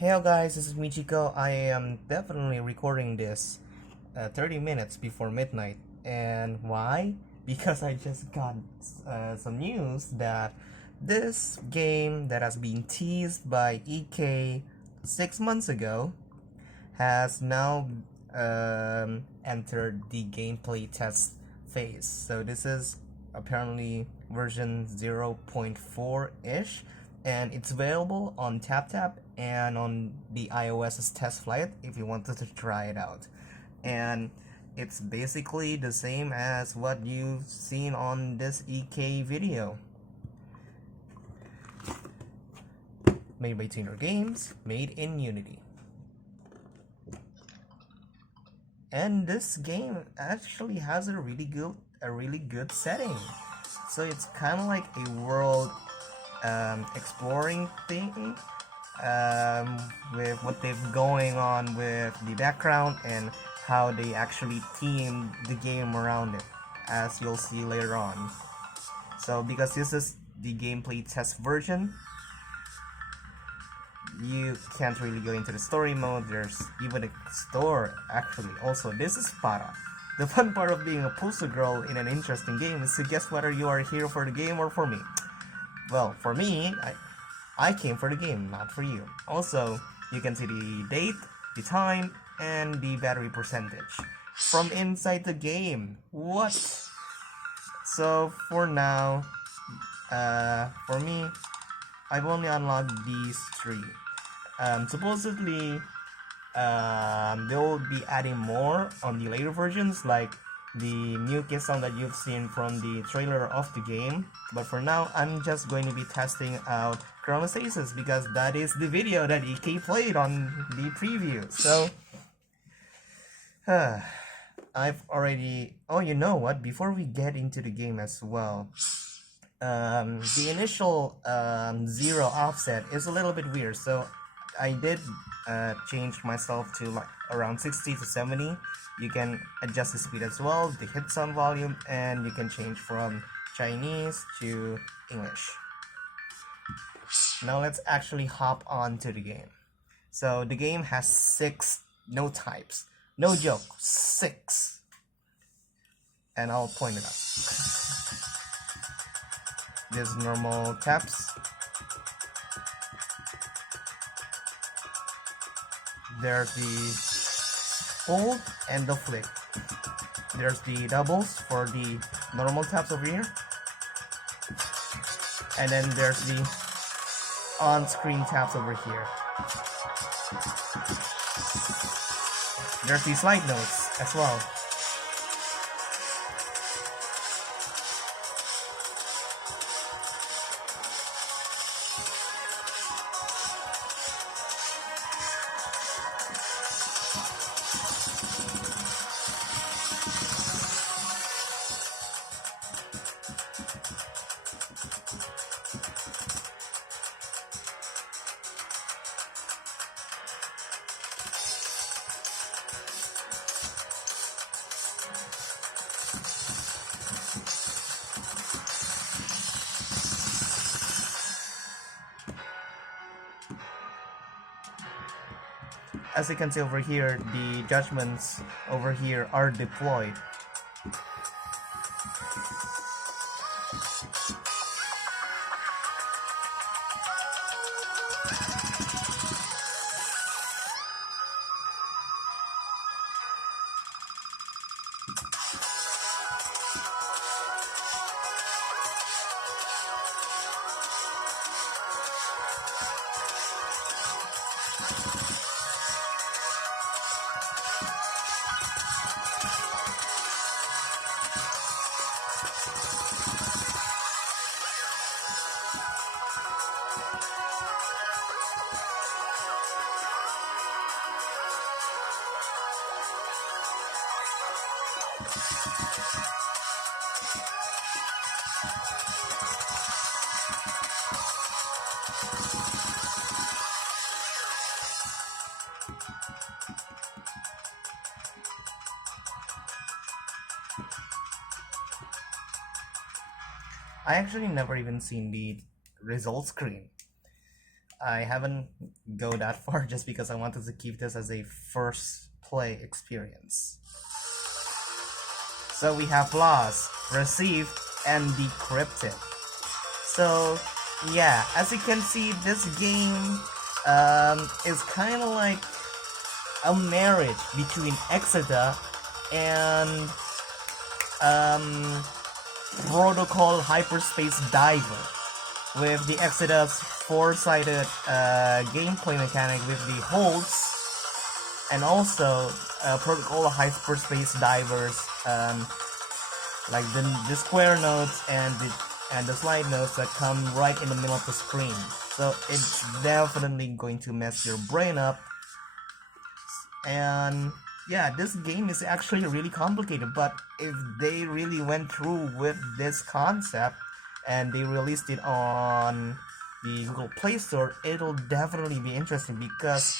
Hey guys, this is Michiko. I am definitely recording this 30 minutes before midnight. And why? Because I just got some news that this game that has been teased by EK 6 months ago has now entered the gameplay test phase. So this is apparently version 0.4-ish, and it's available on TapTap and on the iOS's test flight if you wanted to try it out. And it's basically the same as what you've seen on this EK video. Made by Tuner Games, made in Unity. And this game actually has a really good setting. So it's kind of like a world exploring thing, with what they've going on with the background and how they actually theme the game around it, as you'll see later on. So because this is the gameplay test version, you can't really go into the story mode. There's even a store actually. Also, this is Para. The fun part of being a poster girl in an interesting game is to guess whether you are here for the game or for me. Well, for me, I came for the game, not for you. Also, you can see the date, the time, and the battery percentage from inside the game. What? So for now, for me, I've only unlocked these three. Supposedly, they'll be adding more on the later versions, like the new kiss song that you've seen from the trailer of the game. But for now, I'm just going to be testing out Chronostasis because that is the video that EK played on the preview. So, I've already... Oh, you know what? Before we get into the game as well, the initial zero offset is a little bit weird. So I did change myself to like around 60 to 70. You can adjust the speed as well, the hit sound volume, and you can change from Chinese to English. Now let's actually hop on to the game. So the game has 6 note types. No joke, 6. And I'll point it out. There's normal taps. There's the hold and the flick. There's the doubles for the normal taps over here. And then there's the on-screen taps over here. There's the slide notes as well. As you can see over here, the judgments over here are deployed. I actually never even seen the result screen. I haven't go that far just because I wanted to keep this as a first play experience. So we have lost, received, and decrypted. So yeah, as you can see, this game is kind of like a marriage between Exeter and Protocol Hyperspace Diver, with the Exodus four-sided gameplay mechanic with the holds, and also Protocol Hyperspace Divers, like the square nodes and the slide nodes that come right in the middle of the screen. So it's definitely going to mess your brain up. And yeah, this game is actually really complicated, but if they really went through with this concept and they released it on the Google Play Store, it'll definitely be interesting, because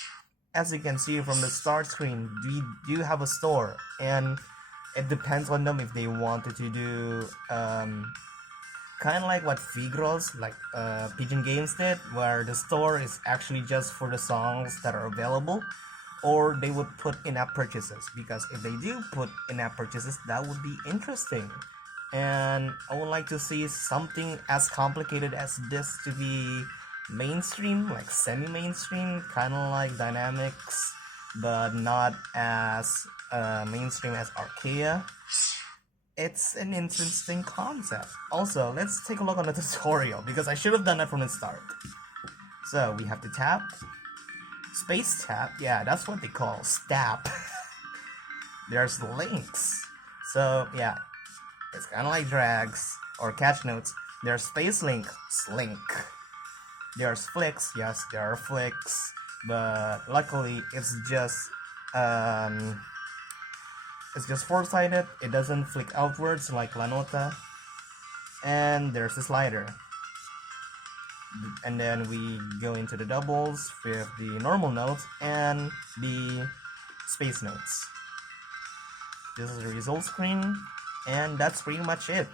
as you can see from the start screen, we do have a store, and it depends on them if they wanted to do kind of like what Figros, like Pigeon Games did, where the store is actually just for the songs that are available, or they would put in-app purchases, because if they do put in-app purchases, that would be interesting. And I would like to see something as complicated as this to be mainstream, like semi-mainstream, kind of like Dynamics, but not as mainstream as Archaea. It's an interesting concept. Also, let's take a look on the tutorial, because I should have done that from the start. So we have to tap, space tap, yeah, that's what they call stap. There's links. So yeah, it's kind of like drags or catch notes. There's space link, slink. There's flicks, yes, there are flicks, but luckily it's just four-sided. It doesn't flick outwards like La Nota. And there's the slider. And then we go into the doubles with the normal notes and the space notes. This is the result screen, and that's pretty much it.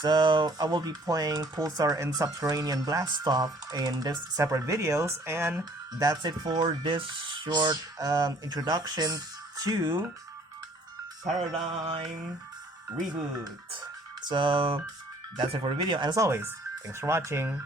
So I will be playing Pulsar and Subterranean Blast Off in this separate videos, and that's it for this short introduction to Paradigm Reboot. So that's it for the video, and as always, thanks for watching.